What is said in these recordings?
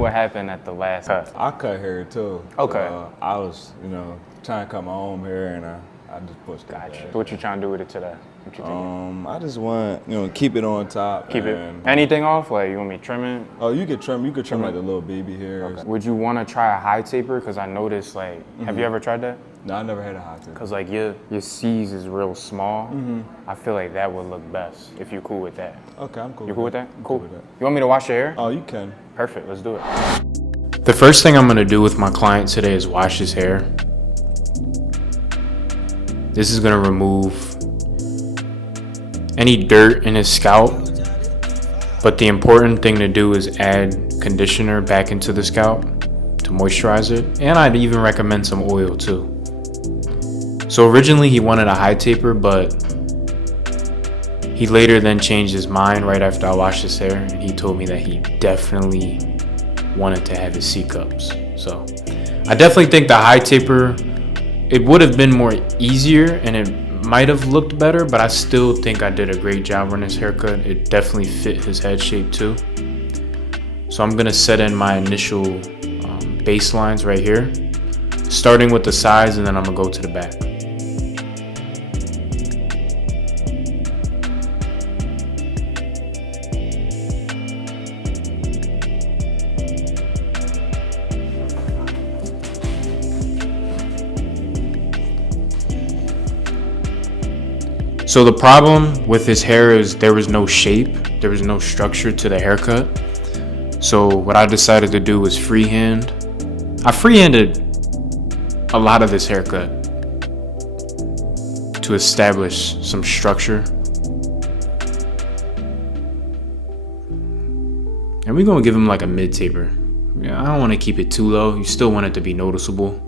what happened at the last cut. I cut hair too. Okay. So, I was, trying to cut my own hair, and I just pushed it back. So what you trying to do with it today? What you thinking? I just want, keep it on top. Keep it. Anything off? Like, you want me to trim it? Oh, you could trim like the little baby hairs. Okay. Would you want to try a high taper? Because I noticed, like, have you ever tried that? No, I never had a high taper. Because, like, your C's is real small. I feel like that would look best if you're cool with that. Okay, I'm cool. You cool with that? Cool. With that. You want me to wash your hair? Oh, you can. Perfect. Let's do it. The first thing I'm going to do with my client today is wash his hair. This is going to remove any dirt in his scalp, but the important thing to do is add conditioner back into the scalp to moisturize it, and I'd even recommend some oil too. So originally he wanted a high taper, but he later then changed his mind right after I washed his hair, and he told me that he definitely wanted to have his C cups. So I definitely think the high taper, it would have been more easier and it might have looked better, but I still think I did a great job on his haircut. It definitely fit his head shape too. So I'm gonna set in my initial baselines right here, starting with the sides, and then I'm gonna go to the back. So the problem with his hair is there was no shape, there was no structure to the haircut. So what I decided to do was freehand. I freehanded a lot of this haircut to establish some structure. And we're gonna give him like a mid taper. I don't wanna keep it too low. You still want it to be noticeable.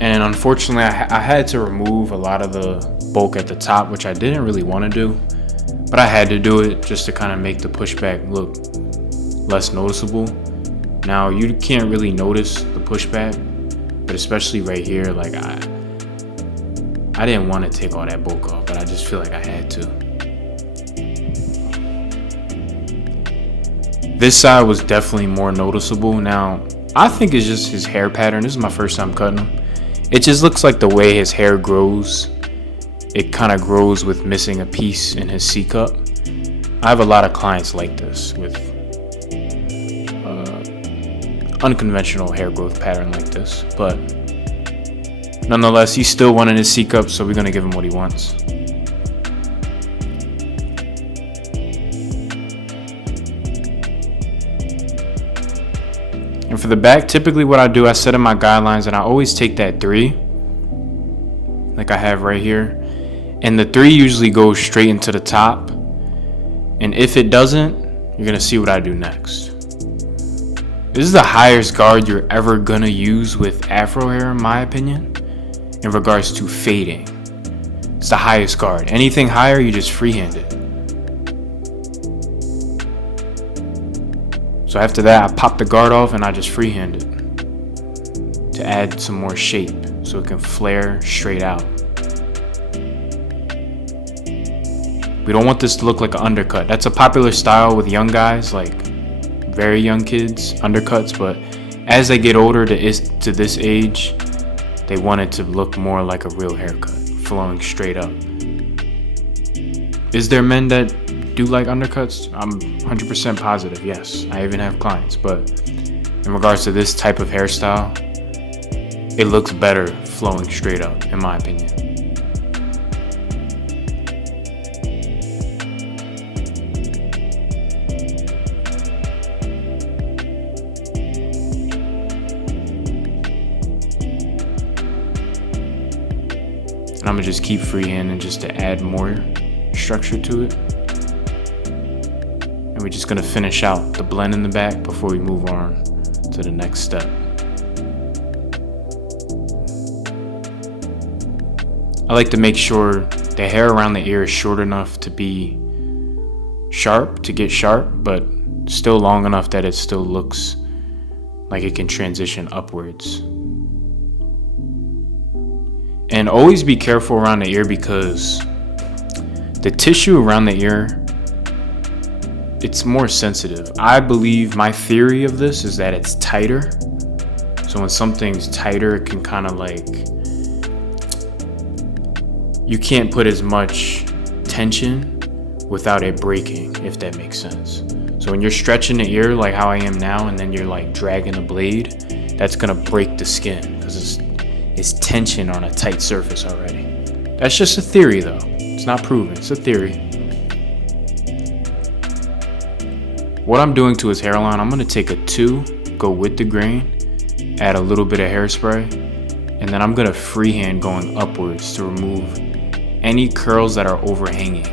And unfortunately, I had to remove a lot of the bulk at the top, which I didn't really want to do, but I had to do it just to kind of make the pushback look less noticeable. Now, you can't really notice the pushback, but especially right here, like I didn't want to take all that bulk off, but I just feel like I had to. This side was definitely more noticeable. Now, I think it's just his hair pattern. This is my first time cutting him. It just looks like the way his hair grows. It kind of grows with missing a piece in his C cup. I have a lot of clients like this with unconventional hair growth pattern like this, but nonetheless, he's still wanting his C cup, so we're gonna give him what he wants. And for the back, typically what I do, I set in my guidelines and I always take that 3, like I have right here. And the 3 usually goes straight into the top. And if it doesn't, you're gonna see what I do next. This is the highest guard you're ever gonna use with afro hair, in my opinion, in regards to fading. It's the highest guard. Anything higher, you just freehand it. So after that, I pop the guard off and I just freehand it to add some more shape so it can flare straight out. We don't want this to look like an undercut. That's a popular style with young guys, like very young kids, undercuts, but as they get older to this age, they want it to look more like a real haircut, flowing straight up. Is there men that do like undercuts? I'm 100% positive, yes. I even have clients, but in regards to this type of hairstyle, it looks better flowing straight up, in my opinion. And I'm gonna just keep freehanding just to add more structure to it. And we're just gonna finish out the blend in the back before we move on to the next step. I like to make sure the hair around the ear is short enough to be sharp, to get sharp, but still long enough that it still looks like it can transition upwards. And always be careful around the ear, because the tissue around the ear, it's more sensitive. I believe, my theory of this is that it's tighter. So when something's tighter, it can kind of like, you can't put as much tension without it breaking, if that makes sense. So when you're stretching the ear like how I am now, and then you're like dragging the blade, that's gonna break the skin because it's tension on a tight surface already. That's just a theory though. It's not proven, it's a theory. What I'm doing to his hairline, I'm gonna take a 2, go with the grain, add a little bit of hairspray, and then I'm gonna freehand going upwards to remove any curls that are overhanging.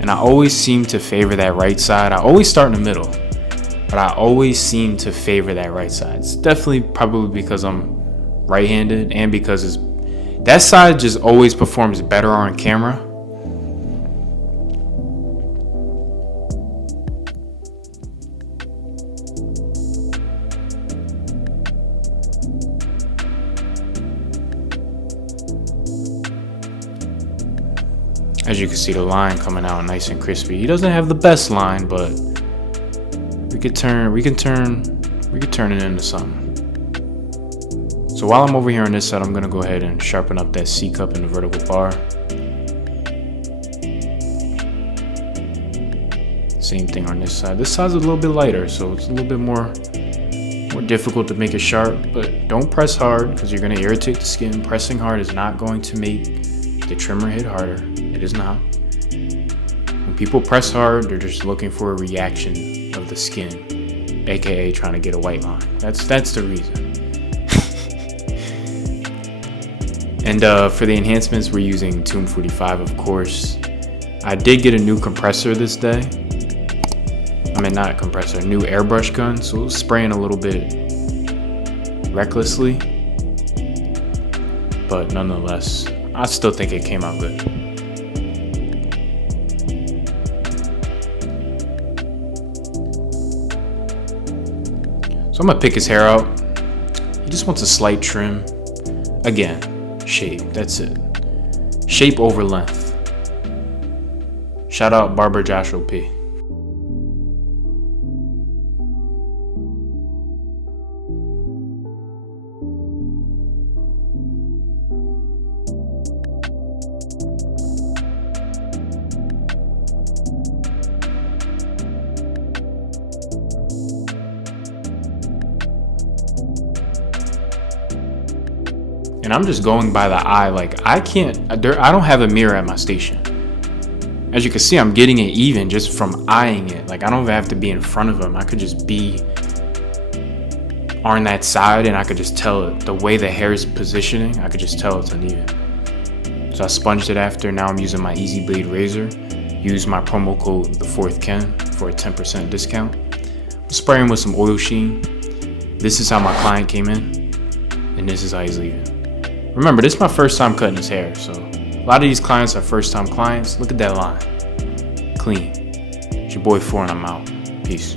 And I always seem to favor that right side. I always start in the middle, but I always seem to favor that right side. It's definitely probably because I'm right-handed, and because that side just always performs better on camera. As you can see, the line coming out nice and crispy. He doesn't have the best line, but we can turn it into something. So while I'm over here on this side, I'm gonna go ahead and sharpen up that C cup in the vertical bar. Same thing on this side. This side's a little bit lighter, so it's a little bit more difficult to make it sharp, but don't press hard because you're gonna irritate the skin. Pressing hard is not going to make the trimmer hit harder. It is not. When people press hard, they're just looking for a reaction of the skin, aka trying to get a white line. That's the reason. And for the enhancements, we're using Tomb 45, of course. I did get a new compressor this day. I mean, not a compressor, a new airbrush gun. So it was spraying a little bit recklessly, but nonetheless, I still think it came out good. So I'm gonna pick his hair out. He just wants a slight trim. Again, shape, that's it. Shape over length. Shout out Barber Joshua P. And I'm just going by the eye. Like I don't have a mirror at my station. As you can see, I'm getting it even just from eyeing it. Like I don't even have to be in front of him. I could just be on that side and I could just tell it. The way the hair is positioning, I could just tell it's uneven. So I sponged it after. Now I'm using my Easy Blade razor. Use my promo code the4thken for a 10% discount. I'm spraying with some oil sheen. This is how my client came in, and this is how he's leaving. Remember, this is my first time cutting his hair, so a lot of these clients are first time clients. Look at that line. Clean. It's your boy 4 and I'm out. Peace.